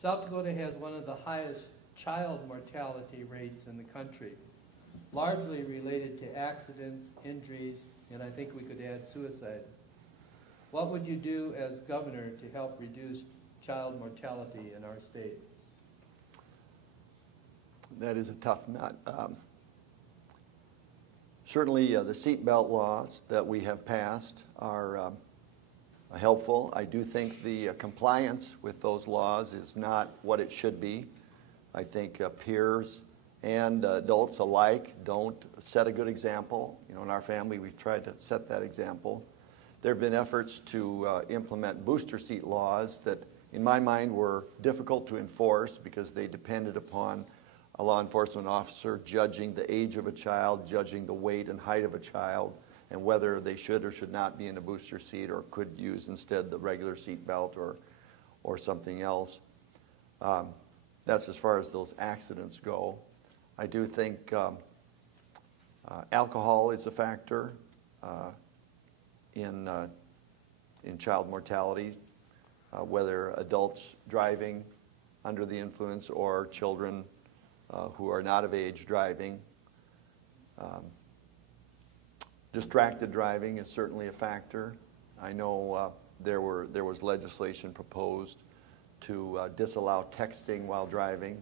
South Dakota has one of the highest child mortality rates in the country, largely related to accidents, injuries, and I think we could add suicide. What would you do as governor to help reduce child mortality in our state? That is a tough nut. Certainly the seatbelt laws that we have passed are helpful. I do think the compliance with those laws is not what it should be. I think peers and adults alike don't set a good example. You know, in our family, we've tried to set that example. There have been efforts to implement booster seat laws that, in my mind, were difficult to enforce because they depended upon a law enforcement officer judging the age of a child, judging the weight and height of a child, and whether they should or should not be in a booster seat or could use instead the regular seat belt or something else. That's as far as those accidents go. I do think alcohol is a factor in child mortality, whether adults driving under the influence or children who are not of age driving. Distracted driving is certainly a factor. I know there was legislation proposed to disallow texting while driving.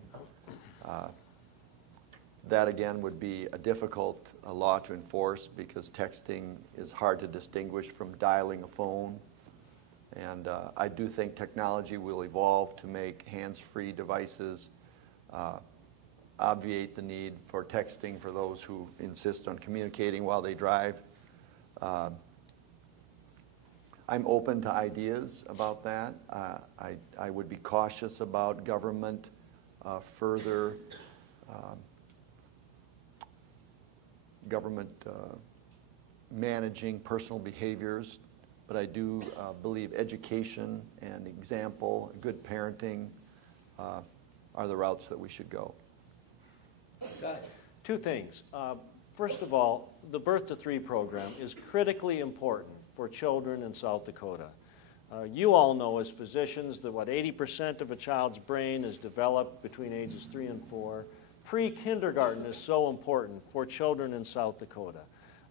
That again would be a difficult law to enforce because texting is hard to distinguish from dialing a phone. And I do think technology will evolve to make hands-free devices obviate the need for texting for those who insist on communicating while they drive. I'm open to ideas about that. I would be cautious about government further managing personal behaviors, but I do believe education and example, good parenting are the routes that we should go. Got two things. First of all, the Birth to 3 program is critically important for children in South Dakota. You all know as physicians that 80% of a child's brain is developed between ages 3 and 4. Pre-kindergarten is so important for children in South Dakota.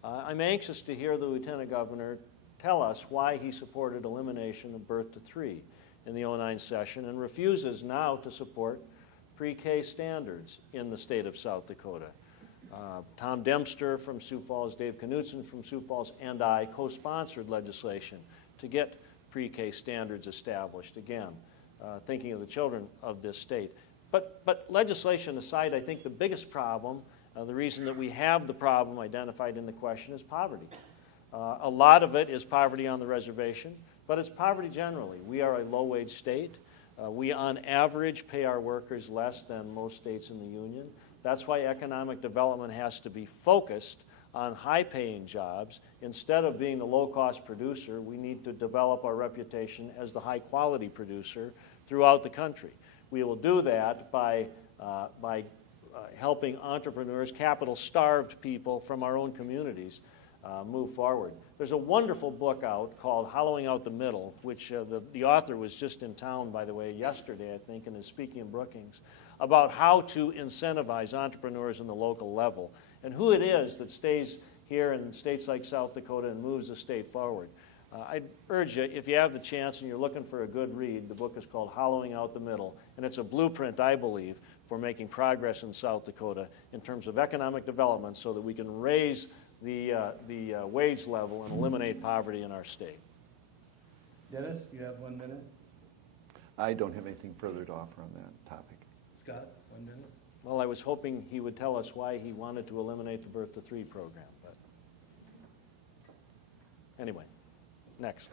I'm anxious to hear the Lieutenant Governor tell us why he supported elimination of Birth to 3 in the 09 session and refuses now to support pre-K standards in the state of South Dakota. Tom Dempster from Sioux Falls, Dave Knutson from Sioux Falls, and I co-sponsored legislation to get pre-K standards established, again, thinking of the children of this state. But legislation aside, I think the biggest problem, the reason that we have the problem identified in the question is poverty. A lot of it is poverty on the reservation, but it's poverty generally. We are a low-wage state. We, on average, pay our workers less than most states in the union. That's why economic development has to be focused on high-paying jobs. Instead of being the low-cost producer, we need to develop our reputation as the high-quality producer throughout the country. We will do that by helping entrepreneurs, capital-starved people from our own communities move forward. There's a wonderful book out called Hollowing Out the Middle, which the author was just in town, by the way, yesterday, I think, and is speaking in Brookings, about how to incentivize entrepreneurs in the local level and who it is that stays here in states like South Dakota and moves the state forward. I'd urge you, if you have the chance and you're looking for a good read, the book is called Hollowing Out the Middle, and it's a blueprint, I believe, for making progress in South Dakota in terms of economic development so that we can raise the wage level and eliminate poverty in our state. Dennis, you have 1 minute. I don't have anything further to offer on that topic. Scott, 1 minute. Well, I was hoping he would tell us why he wanted to eliminate the Birth to 3 program, but anyway, next.